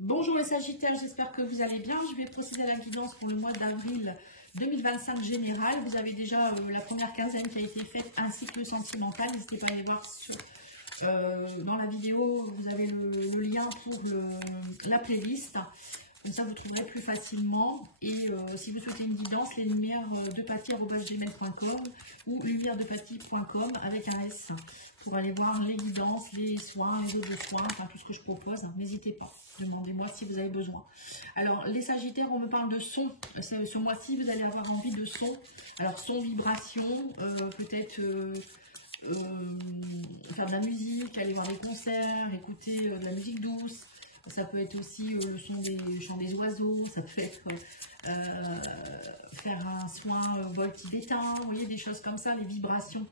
Bonjour les Sagittaires, j'espère que vous allez bien. Je vais procéder à la guidance pour le mois d'avril 2025 général. Vous avez déjà la première quinzaine qui a été faite, ainsi que le sentimental. N'hésitez pas à aller voir dans la vidéo, vous avez le lien pour la playlist. Comme ça, vous trouverez plus facilement. Et si vous souhaitez une guidance, les lumièresdepathie@gmail.com ou lumièresdepathie.com avec un S pour aller voir les guidances, les soins, les autres soins, enfin tout ce que je propose. N'hésitez pas. Demandez-moi si vous avez besoin. Alors, les Sagittaires, on me parle de son. Ce mois-ci, vous allez avoir envie de son. Alors, son, vibration, peut-être faire de la musique, aller voir des concerts, écouter de la musique douce. Ça peut être aussi le son des chants des oiseaux, ça peut être faire un soin vol tibétain, vous voyez, des choses comme ça, les vibrations.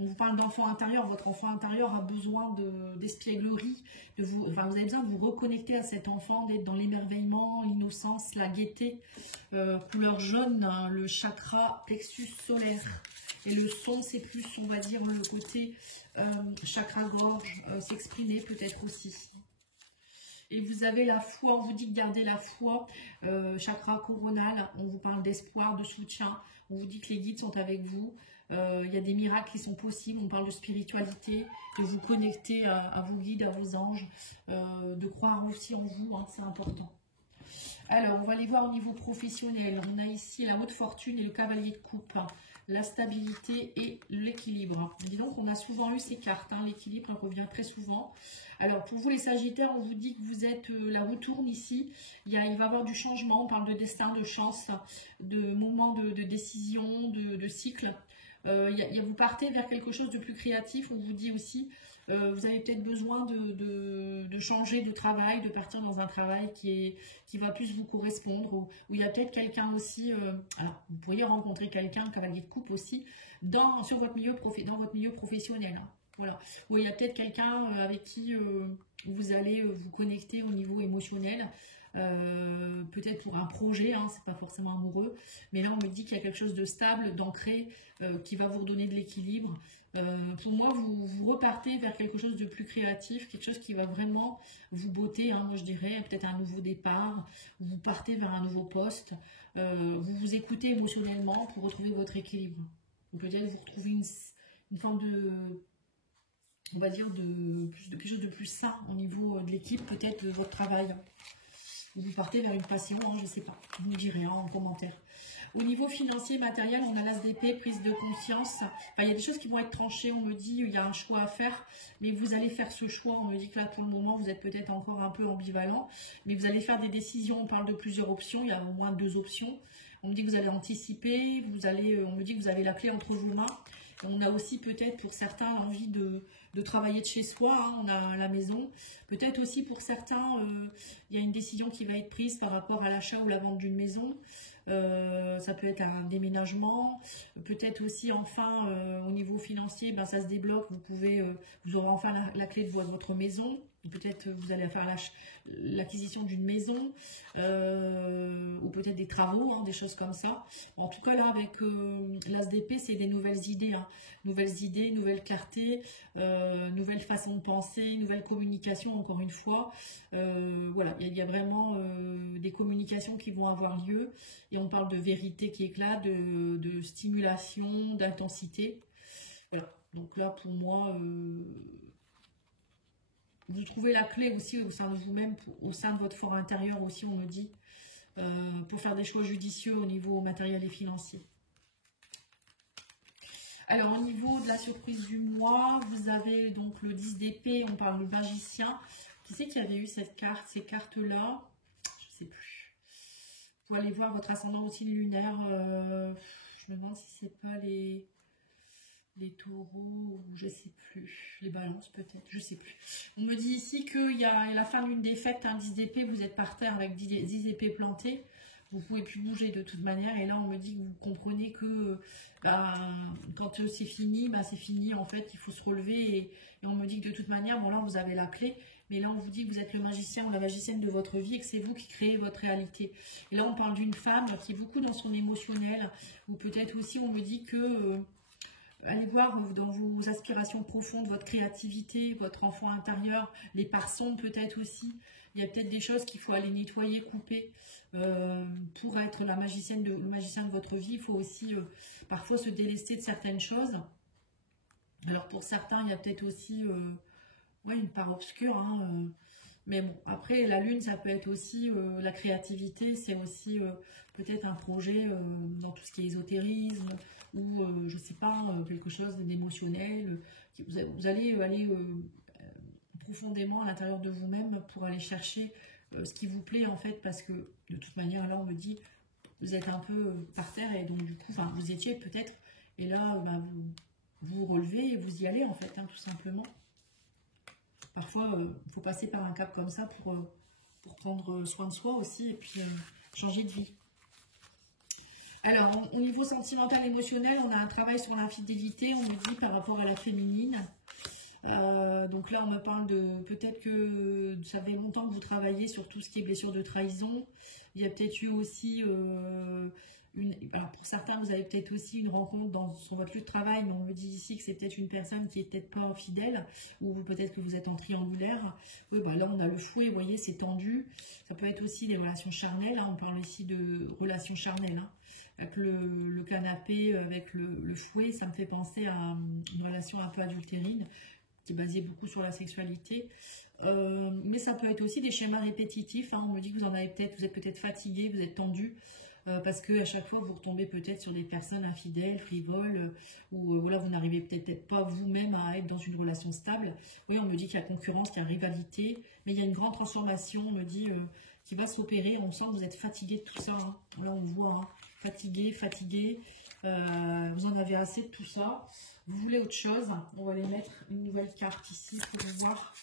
On vous parle d'enfant intérieur, votre enfant intérieur a besoin d'espièglerie, vous avez besoin de vous reconnecter à cet enfant, d'être dans l'émerveillement, l'innocence, la gaieté, couleur jaune, hein, le chakra plexus solaire. Et le son, c'est plus, on va dire, le côté chakra-gorge, s'exprimer peut-être aussi. Et vous avez la foi, on vous dit de garder la foi, chakra coronal, on vous parle d'espoir, de soutien, on vous dit que les guides sont avec vous, il y a des miracles qui sont possibles, on parle de spiritualité, de vous connecter à vos guides, à vos anges, de croire aussi en vous, hein, c'est important. Alors, on va aller voir au niveau professionnel, on a ici la haute fortune et le cavalier de coupe, hein, la stabilité et l'équilibre. Dis donc, on a souvent eu ces cartes, hein, l'équilibre revient très souvent. Alors, pour vous les Sagittaires, on vous dit que vous êtes, la roue tourne ici, il va y avoir du changement, on parle de destin, de chance, de moment de décision, de cycle. Vous partez vers quelque chose de plus créatif, on vous dit aussi, vous avez peut-être besoin de changer de travail, de partir dans un travail qui va plus vous correspondre, où il y a peut-être quelqu'un aussi, alors vous pourriez rencontrer quelqu'un, cavalier de coupe aussi, dans votre milieu professionnel. Hein. Voilà. Où il y a peut-être quelqu'un avec qui vous allez vous connecter au niveau émotionnel, peut-être pour un projet, hein, c'est pas forcément amoureux, mais là on me dit qu'il y a quelque chose de stable, d'ancré, qui va vous redonner de l'équilibre. Pour moi, vous repartez vers quelque chose de plus créatif, quelque chose qui va vraiment vous botter, hein, moi je dirais, peut-être un nouveau départ, vous partez vers un nouveau poste, vous vous écoutez émotionnellement pour retrouver votre équilibre. Peut-être vous retrouvez une forme de, on va dire, de quelque chose de plus sain au niveau de l'équipe, peut-être de votre travail. Vous partez vers une passion, hein, je ne sais pas, vous me direz hein, en commentaire. Au niveau financier, matériel, on a l'as d'épée, prise de conscience. Enfin, il y a des choses qui vont être tranchées, on me dit, il y a un choix à faire, mais vous allez faire ce choix. On me dit que là, pour le moment, vous êtes peut-être encore un peu ambivalent, mais vous allez faire des décisions, on parle de plusieurs options, il y a au moins 2 options. On me dit que vous allez anticiper, on me dit que vous avez la clé entre vos mains. Et on a aussi peut-être pour certains envie de travailler de chez soi, hein, on a la maison. Peut-être aussi pour certains, il y a une décision qui va être prise par rapport à l'achat ou la vente d'une maison. Ça peut être un déménagement, peut-être aussi enfin au niveau financier, ben, ça se débloque, vous aurez enfin la clé de votre maison, peut-être vous allez faire l'acquisition d'une maison, ou peut-être des travaux, hein, des choses comme ça. En tout cas là avec l'as d'épée, c'est des nouvelles idées, hein. Nouvelles idées, nouvelles clartés, nouvelles façons de penser, nouvelles communications encore une fois. Voilà, il y a vraiment des communications qui vont avoir lieu. Et on parle de vérité qui éclate, de stimulation, d'intensité. Voilà. Donc là, pour moi, vous trouvez la clé aussi au sein de vous-même, au sein de votre fort intérieur aussi, on me dit, pour faire des choix judicieux au niveau matériel et financier. Alors, au niveau de la surprise du mois, vous avez donc le 10 d'épée, on parle de magicien. Qui c'est qui avait eu ces cartes-là? Je ne sais plus. Vous allez voir votre ascendant aussi lunaire. Je me demande si c'est pas les taureaux, je ne sais plus. Les balances peut-être, je ne sais plus. On me dit ici qu'il y a la fin d'une défaite, un 10 d'épée, vous êtes par terre avec 10 épées plantées. Vous ne pouvez plus bouger de toute manière. Et là, on me dit que vous comprenez que quand c'est fini, c'est fini. En fait, il faut se relever. Et on me dit que de toute manière, bon là, vous avez la clé. Mais là, on vous dit que vous êtes le magicien ou la magicienne de votre vie et que c'est vous qui créez votre réalité. Et là, on parle d'une femme qui est beaucoup dans son émotionnel. Ou peut-être aussi, on me dit que allez voir dans vos aspirations profondes, votre créativité, votre enfant intérieur, les parts sombres peut-être aussi. Il y a peut-être des choses qu'il faut aller nettoyer, couper. Pour être le magicien de votre vie, il faut aussi parfois se délester de certaines choses. Alors pour certains, il y a peut-être aussi ouais, une part obscure, hein, mais bon, après la lune, ça peut être aussi la créativité, c'est aussi peut-être un projet dans tout ce qui est ésotérisme, ou je sais pas, quelque chose d'émotionnel. Vous allez aller profondément à l'intérieur de vous-même pour aller chercher ce qui vous plaît en fait, parce que de toute manière, là on me dit, vous êtes un peu par terre, et donc du coup, enfin vous étiez peut-être, et là bah, vous relevez et vous y allez en fait, hein, tout simplement. Parfois, il faut passer par un cap comme ça pour prendre soin de soi aussi, et puis changer de vie. Alors, au niveau sentimental, émotionnel, on a un travail sur l'infidélité, on me dit par rapport à la féminine. Donc là, on me parle de, peut-être que ça fait longtemps que vous travaillez sur tout ce qui est blessure de trahison. Il y a peut-être eu aussi... alors pour certains, vous avez peut-être aussi une rencontre sur votre lieu de travail, mais on me dit ici que c'est peut-être une personne qui est peut-être pas fidèle, ou peut-être que vous êtes en triangulaire. Oui, bah là on a le fouet, vous voyez, c'est tendu. Ça peut être aussi des relations charnelles, hein. On parle ici de relations charnelles, hein. Avec le canapé, avec le fouet, ça me fait penser à une relation un peu adultérine, qui est basée beaucoup sur la sexualité. Mais ça peut être aussi des schémas répétitifs, hein. On me dit que vous êtes peut-être fatigué, vous êtes tendu. Parce que à chaque fois vous retombez peut-être sur des personnes infidèles, frivoles, ou voilà, vous n'arrivez peut-être pas vous-même à être dans une relation stable. Oui, on me dit qu'il y a concurrence, qu'il y a rivalité, mais il y a une grande transformation, on me dit, qui va s'opérer. On sent que vous êtes fatigué de tout ça, hein. Là on voit, hein, fatigué, vous en avez assez de tout ça. Vous voulez autre chose, on va aller mettre une nouvelle carte ici pour voir.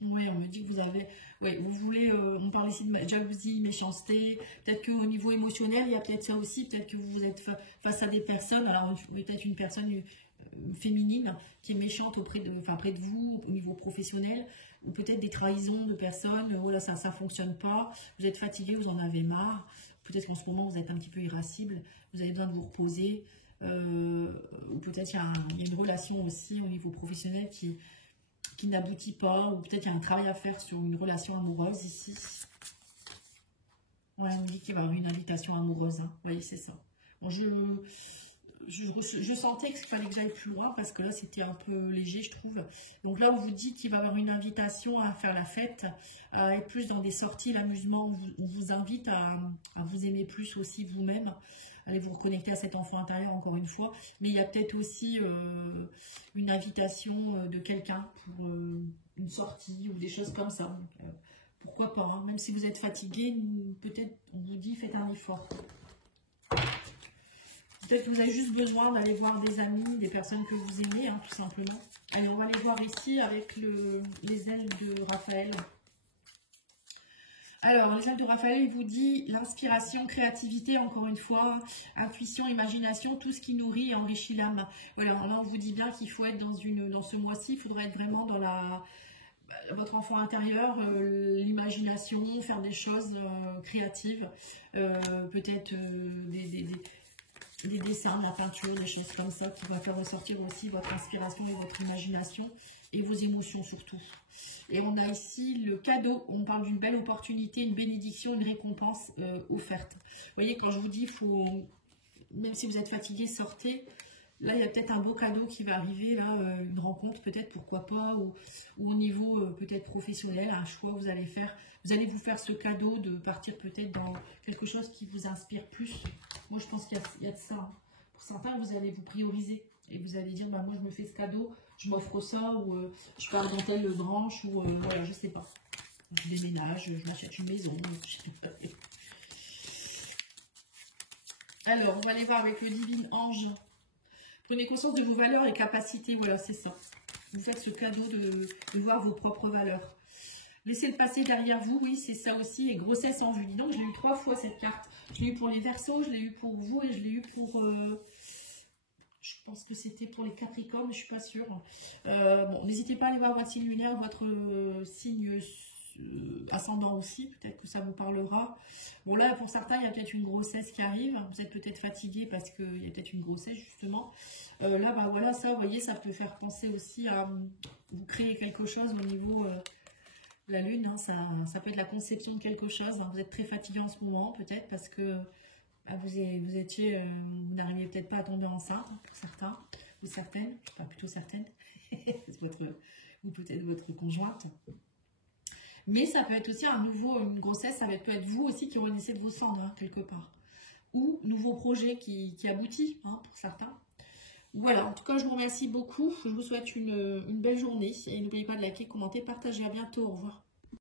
Oui, on me dit que vous avez... Oui, vous voulez... on parle ici de jalousie, méchanceté. Peut-être qu'au niveau émotionnel, il y a peut-être ça aussi. Peut-être que vous êtes face à des personnes. Alors, peut-être une personne féminine qui est méchante près de vous, au niveau professionnel. Ou peut-être des trahisons de personnes. Oh là, ça ne fonctionne pas. Vous êtes fatigué, vous en avez marre. Peut-être qu'en ce moment, vous êtes un petit peu irascible. Vous avez besoin de vous reposer. Ou peut-être il y a une relation aussi au niveau professionnel qui n'aboutit pas, ou peut-être il y a un travail à faire sur une relation amoureuse ici. Ouais, on dit qu'il va y avoir une invitation amoureuse, hein. Vous voyez, c'est ça. Bon, je sentais qu'il fallait que j'aille plus loin, parce que là, c'était un peu léger, je trouve. Donc là, on vous dit qu'il va y avoir une invitation à faire la fête, à être plus dans des sorties, l'amusement. On vous invite à vous aimer plus aussi vous-même. Allez vous reconnecter à cet enfant intérieur encore une fois. Mais il y a peut-être aussi une invitation de quelqu'un pour une sortie ou des choses comme ça. Donc, pourquoi pas, hein. Même si vous êtes fatigué, peut-être on vous dit faites un effort. Peut-être que vous avez juste besoin d'aller voir des amis, des personnes que vous aimez, hein, tout simplement. Allez, on va aller voir ici avec les ailes de Raphaël. Alors, les ailes de Raphaël, il vous dit l'inspiration, créativité, encore une fois, intuition, imagination, tout ce qui nourrit et enrichit l'âme. Voilà, là, on vous dit bien qu'il faut être dans ce mois-ci, il faudrait être vraiment dans votre enfant intérieur, l'imagination, faire des choses créatives, peut-être des dessins, de la peinture, des choses comme ça, qui va faire ressortir aussi votre inspiration et votre imagination, et vos émotions surtout. Et on a ici le cadeau, on parle d'une belle opportunité, une bénédiction, une récompense offerte. Vous voyez, quand je vous dis, même si vous êtes fatigué, sortez. Là, il y a peut-être un beau cadeau qui va arriver, là, une rencontre peut-être, pourquoi pas, ou au niveau peut-être professionnel, un choix que vous allez faire. Vous allez vous faire ce cadeau de partir peut-être dans quelque chose qui vous inspire plus. Moi, je pense qu'il y a de ça, hein. Pour certains, vous allez vous prioriser et vous allez dire, bah, moi, je me fais ce cadeau, je m'offre ça, ou je pars dans telle branche, ou voilà, je sais pas. Je déménage, je m'achète une maison. Alors, on va aller voir avec le divin ange. Prenez conscience de vos valeurs et capacités, voilà, c'est ça. Vous faites ce cadeau de voir vos propres valeurs. Laissez le passé derrière vous, oui, c'est ça aussi. Et grossesse en vue. Dis donc, je l'ai eu 3 fois cette carte. Je l'ai eu pour les Verseaux, je l'ai eu pour vous et je l'ai eu pour... je pense que c'était pour les Capricornes, je ne suis pas sûre. Bon, n'hésitez pas à aller voir votre signe lunaire, votre signe ascendant aussi, peut-être que ça vous parlera. Bon là, pour certains, il y a peut-être une grossesse qui arrive. Vous êtes peut-être fatigué parce qu'il y a peut-être une grossesse, justement. Là, bah voilà, ça, vous voyez, ça peut faire penser aussi à vous créer quelque chose au niveau de la Lune. Hein, ça peut être la conception de quelque chose. Hein. Vous êtes très fatigué en ce moment, peut-être, parce que bah, vous n'arriviez peut-être pas à tomber enceinte, hein, pour certains, ou certaines, enfin plutôt certaines, ou peut-être votre conjointe. Mais ça peut être aussi une grossesse, peut être vous aussi qui renaissez de vos cendres, hein, quelque part. Ou nouveau projet qui aboutit, hein, pour certains. Voilà, en tout cas, je vous remercie beaucoup. Je vous souhaite une belle journée. Et n'oubliez pas de liker, commenter, partager. À bientôt. Au revoir.